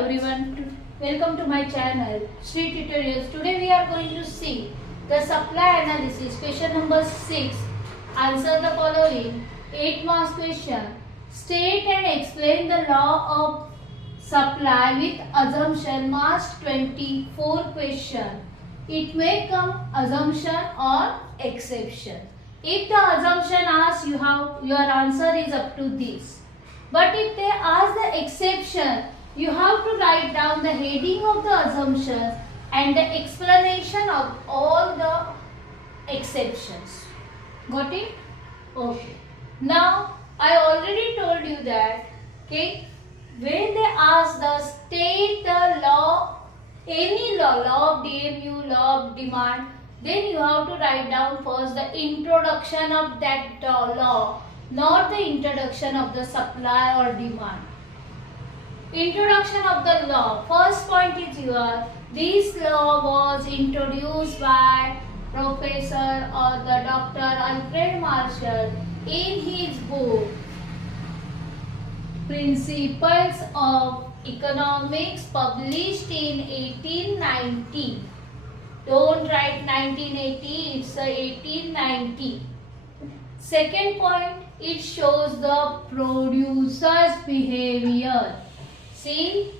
everyone, welcome to my channel Sri Tutorials. Today we are going to see the supply analysis. Question number 6. Answer the following 8 marks question. State and explain the law of supply with assumption. March 24 question. It may come assumption or exception. If the assumption asks, your answer is up to this. But if they ask the exception, you have to write down the heading of the assumptions and the explanation of all the exceptions. Got it? Okay. Now, I already told you that, okay, when they ask the state the law, any law of DMU, law of demand, then you have to write down first the introduction of that law, not the introduction of the supply or demand. Introduction of the law. First point is this law was introduced by Professor or the Dr. Alfred Marshall in his book Principles of Economics, published in 1890. Don't write 1980, it's 1890. Second point, it shows the producer's behavior. See,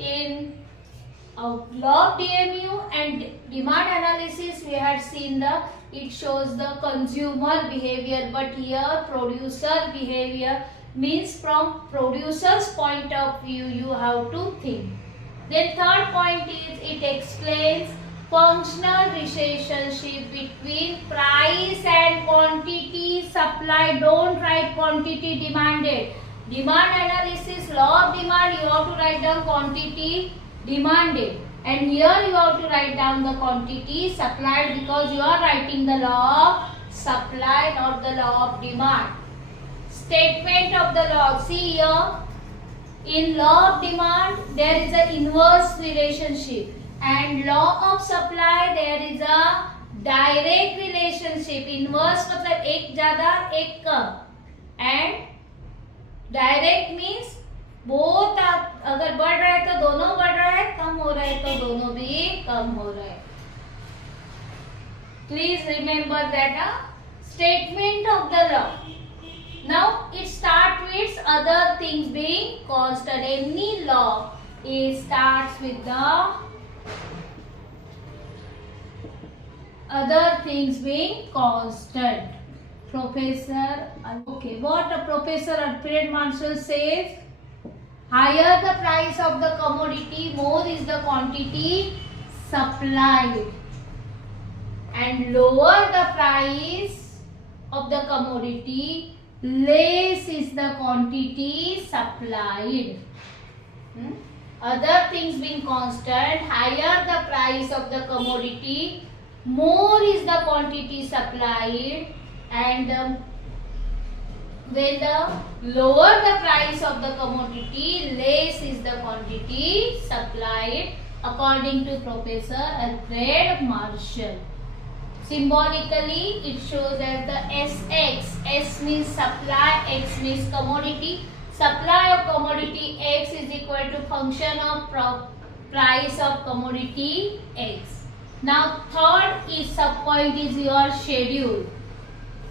in law of DMU and demand analysis, we had seen it shows the consumer behavior, but here producer behavior means from producer's point of view you have to think. Then third point is it explains functional relationship between price and quantity supply. Don't write quantity demanded. Demand analysis, law of demand, you have to write down quantity demanded. And here you have to write down the quantity supplied because you are writing the law of supply, not the law of demand. Statement of the law. See here, in law of demand, there is an inverse relationship. And law of supply, there is a direct relationship. Inverse मतलब एक ज़्यादा एक कम. And direct means both अगर बढ़ रहा है तो दोनों बढ़ रहा है, कम हो रहा है तो दोनों भी कम हो रहा है. Please remember that statement of the law. Now it starts with other things being constant. Any law starts with the other things being constant. Professor, okay, what a Professor Alfred Marshall says, higher the price of the commodity, more is the quantity supplied, and lower the price of the commodity, less is the quantity supplied. Other things being constant, higher the price of the commodity, more is the quantity supplied, and when the lower the price of the commodity, less is the quantity supplied, according to Professor Alfred Marshall. Symbolically, it shows as the SX. S means supply, X means commodity. Supply of commodity X is equal to function of price of commodity X. Now, third subpoint is your schedule.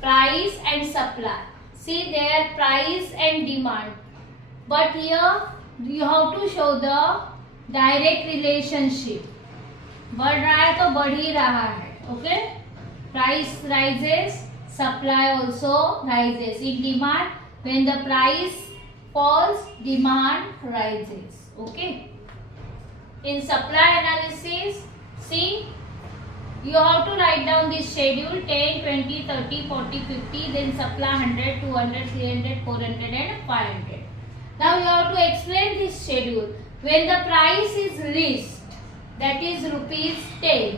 Price and supply. See there, price and demand. But here, you have to show the direct relationship. बढ़ रहा है तो बढ़ ही रहा है. Okay? Price rises, supply also rises. In demand, when the price falls, demand rises. Okay? In supply analysis, see, you have to write down this schedule 10, 20, 30, 40, 50, then supply 100, 200, 300, 400 and 500. Now you have to explain this schedule. When the price is list, that is rupees 10,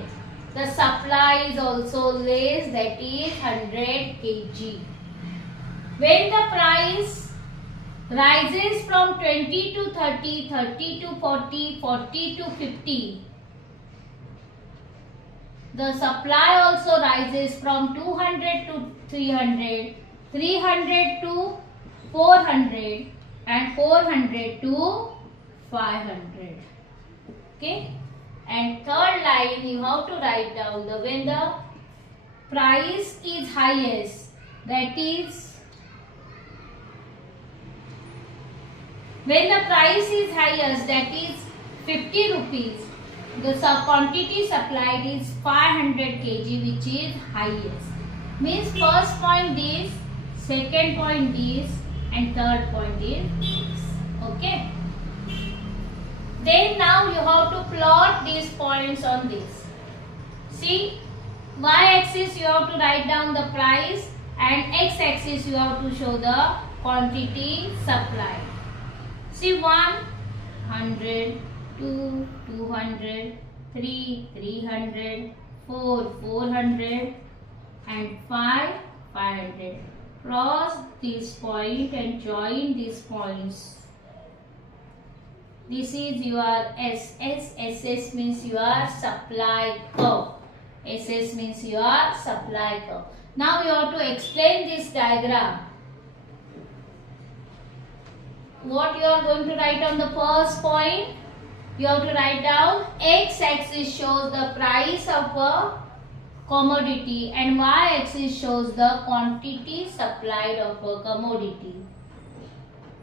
the supply is also less, that is 100 kg. When the price rises from 20 to 30, 30 to 40, 40 to 50, the supply also rises from 200 to 300, 300 to 400 and 400 to 500. Okay, and third line you have to write down the when the price is highest, that is when the price is highest, that is 50 rupees, the quantity supplied is 500 kg, which is highest. Means first point this, second point this, and third point is this. Okay. Then now you have to plot these points on this. See, y-axis you have to write down the price, and x-axis you have to show the quantity supplied. See, 100, 2, 200, 3, 300, 4, 400, and 5, 500. Cross this point and join these points. This is your SS. SS means your supply curve. SS means your supply curve. Now you have to explain this diagram. What you are going to write on the first point? You have to write down x-axis shows the price of a commodity and y-axis shows the quantity supplied of a commodity.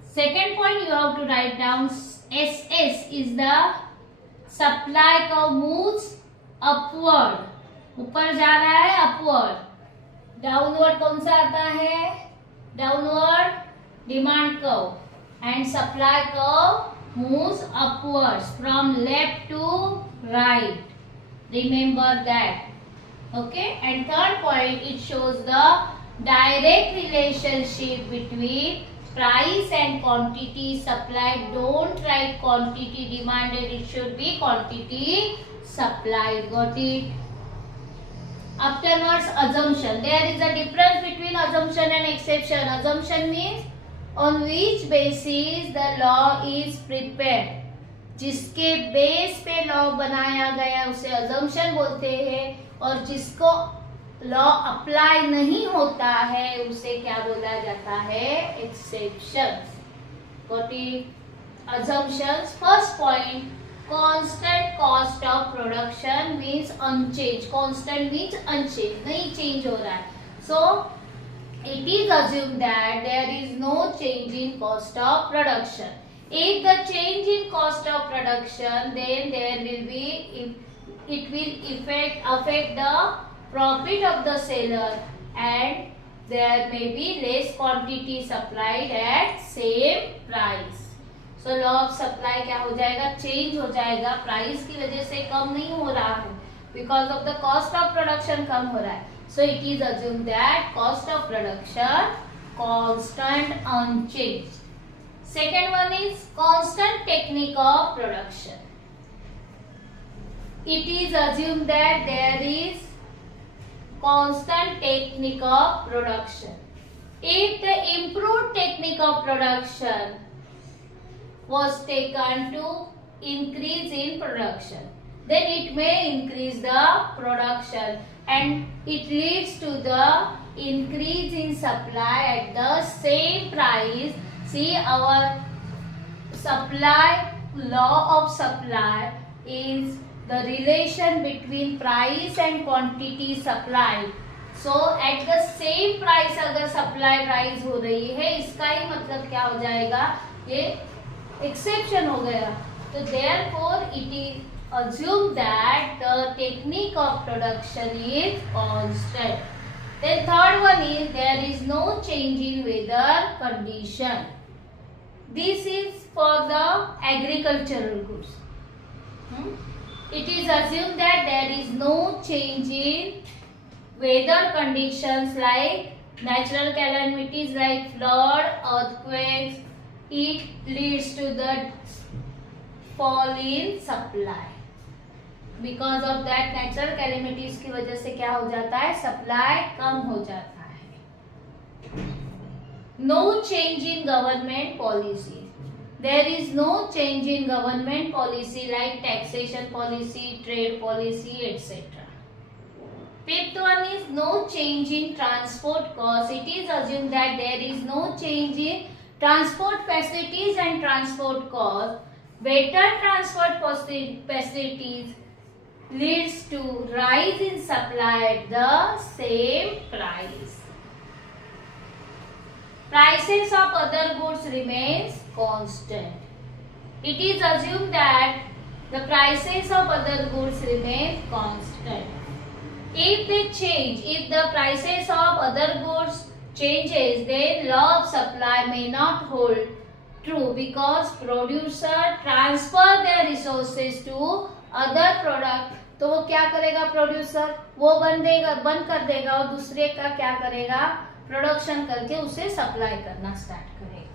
Second point you have to write down SS is the supply curve moves upward. ऊपर जा रहा है upward. Downward कौन सा आता है? Downward demand curve. And supply curve moves upwards from left to right. Remember that. Okay. And third point, it shows the direct relationship between price and quantity supplied. Don't write quantity demanded. It should be quantity supplied. Got it? Afterwards, assumption. There is a difference between assumption and exception. Assumption means on which basis the law is prepared. जिसके base पे law बनाया गया उसे assumption बोलते हैं, और जिसको law apply नहीं होता है उसे क्या बोला जाता है? Exceptions. Got it? Assumptions. First point, constant cost of production means unchanged. Constant means unchanged, नहीं change हो रहा है. So it is assumed that there is no change in cost of production. If the change in cost of production, then there will be, it will affect the profit of the seller, and there may be less quantity supplied at same price. So law of supply क्या हो जाएगा? Change हो जाएगा. Price की वजह से कम नहीं हो रहा है, because of the cost of production कम हो रहा है. So it is assumed that cost of production constant, unchanged. Second one is constant technique of production. It is assumed that there is constant technique of production. If the improved technique of production was taken to increase in production, then it may increase the production, and it leads to the increase in supply at the same price. See, our supply, law of supply is the relation between price and quantity supplied. So at the same price अगर supply rise हो रही है, इसका ही मतलब क्या हो जाएगा? ये exception हो गया. So therefore it is assumed that the technique of production is constant. Then third one is there is no change in weather condition. This is for the agricultural goods. It is assumed that there is no change in weather conditions like natural calamities like flood, earthquakes. It leads to the fall in supply. Because of that natural calamities की वजह से क्या हो जाता है? Supply कम हो जाता है. No change in government policy. There is no change in government policy like taxation policy, trade policy, etc. Fifth one is no change in transport cost. It is assumed that there is no change in transport facilities and transport cost. Better transport facilities leads to rise in supply at the same price. Prices of other goods remains constant. It is assumed that the prices of other goods remain constant. If they change, if the prices of other goods changes, then law of supply may not hold true because producer transfer their resources to other product. तो वो क्या करेगा producer? वो बंद कर देगा और दूसरे का क्या करेगा? प्रोडक्शन करके उसे सप्लाई करना स्टार्ट करेगा.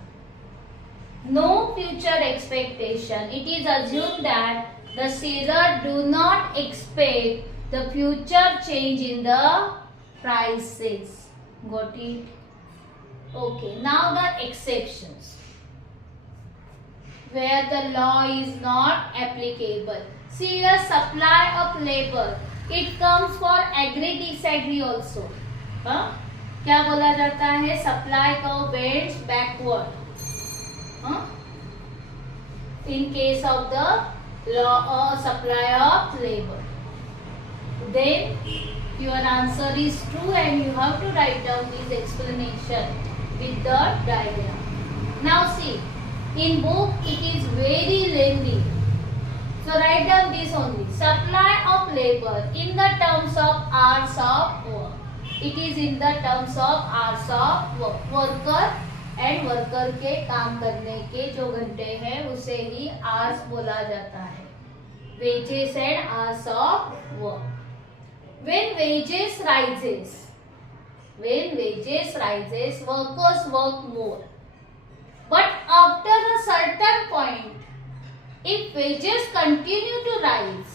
No future expectation. It is assumed that the seller do not expect the future change in the prices. Got it? Okay. Now the exceptions where the law is not applicable. See the supply of labor. It comes for agree disagree also. क्या बोला जाता है? Supply को bends backward. In case of the law or supply of labor, then your answer is true and you have to write down this explanation with the diagram. Now see, in book it is very lengthy, so write down this only. Supply of labor in the terms of hours of work. It is in the terms of hours of work. Worker and worker के काम करने के जो घंटे हैं उसे ही hours बोला जाता है. Wages and hours of work. When wages rises workers work more, but after a certain point if wages continue to rise,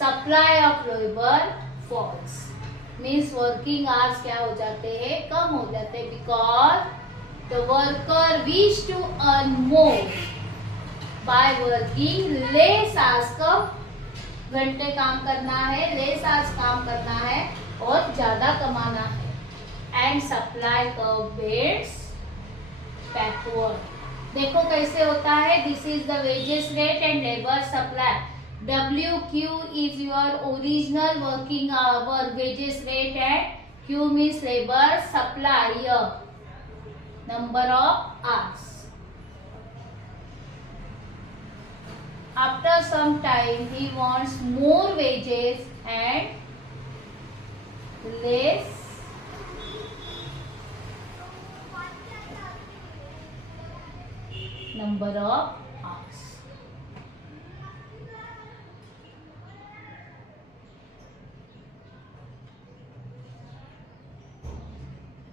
supply of labour falls. Means working hours क्या हो जाते हैं? कम हो जाते हैं. Because the worker wish to earn more by working less hours. कम घंटे काम करना है, less hours काम करना है और ज्यादा कमाना है. And supply curve bends backward. देखो कैसे होता है. This is the wages rate and labor supply. WQ is your original working hour wages rate and Q means labor supply, number of hours. After some time he wants more wages and less number of hours.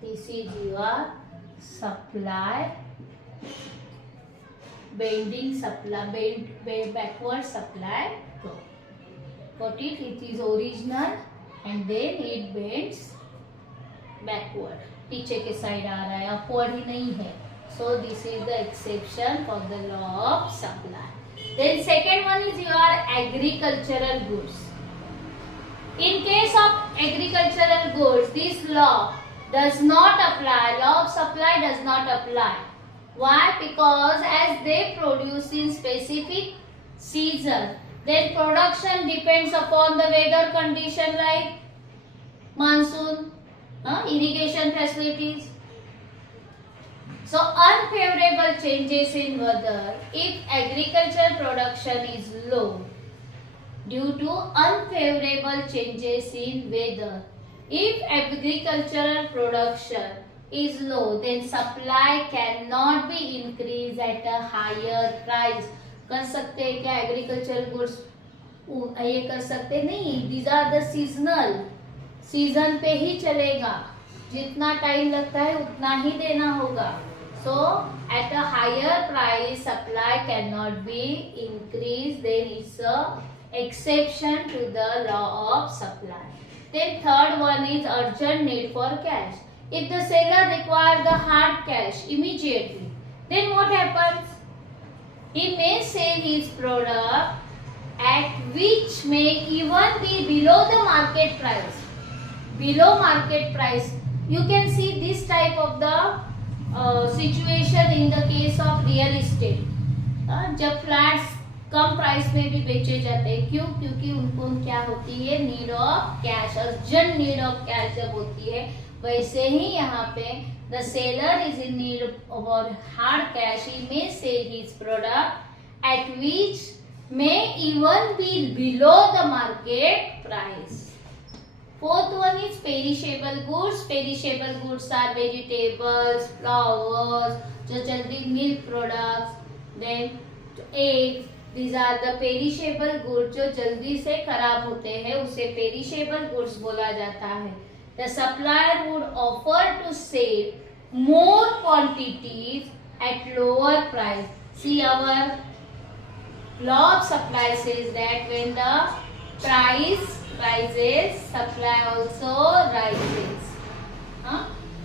This is your supply, bending supply, backward supply curve. Got it? It is original and then it bends backward. पीछे के side आ रहा है, upward ही नहीं है. So this is the exception for the law of supply. Then second one is your agricultural goods. In case of agricultural goods, this law does not apply. Law of supply does not apply. Why? Because as they produce in specific season, their production depends upon the weather condition like monsoon, irrigation facilities. So unfavorable changes in weather, if agricultural production is low due to unfavorable changes in weather, if agricultural production is low, then supply cannot be increased at a higher price. कर सकते हैं क्या agricultural goods? ये कर सकते नहीं. These are the seasonal. Season पे ही चलेगा. जितना टाइम लगता है उतना ही देना होगा. So at a higher price, supply cannot be increased. Then it's a exception to the law of supply. Then third one is urgent need for cash. If the seller requires the hard cash immediately, then what happens? He may sell his product at which may even be below the market price. Below market price. You can see this type of the situation in the case of real estate. जब flats कम price में भी बेचे जाते हैं, क्यों? क्योंकि उनको क्या होती है, need of cash, urgent need of cash जब होती है, वैसे ही यहाँ पे the seller is in need of hard cash, he may sell his product at which may even be below the market price. Fourth one is perishable goods. Perishable goods are vegetables, flowers, जो जल्दी milk products, then eggs. These are the perishable goods जो जल्दी से खराब होते हैं, उसे perishable goods बोला जाता है. The supplier would offer to sell more quantities at lower price. See, our law of supply says that when the price rises, supply also rises.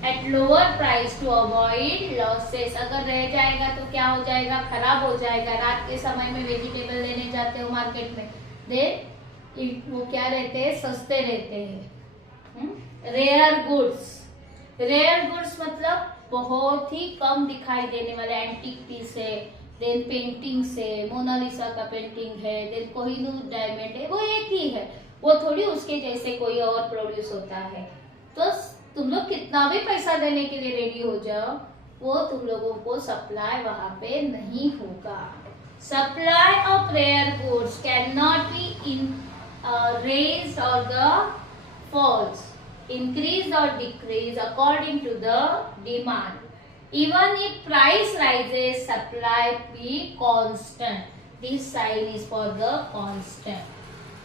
At lower price to avoid losses. अगर रह जाएगा तो क्या हो जाएगा, खराब हो जाएगा. रात के समय में वेजिटेबल लेने जाते हो मार्केट में, वो क्या रहते हैं, सस्ते रहते हैं. Rare goods. रेयर गुड्स मतलब बहुत ही कम दिखाई देने वाले, एंटीक पीस है, देन पेंटिंग से, मोनालिसा का पेंटिंग है, देन कोहिनूर डायमंड है, वो एक ही है, वो थोड़ी उसके जैसे कोई और प्रोड्यूस होता है. तो तुम लोग कितना भी पैसा देने के लिए रेडी हो जाओ, वो तुम लोगों को सप्लाई वहां पे नहीं होगा. Supply of rare goods can not be raised or the falls, increased or decreased according to the demand. Even if price rises, supply be constant. This sign is for the constant.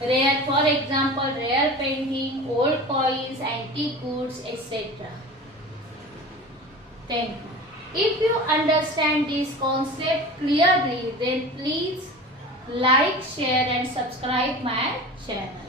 Rare, for example, rare painting, old coins, antique goods, etc. Thank you. If you understand this concept clearly, then please like, share and subscribe my channel.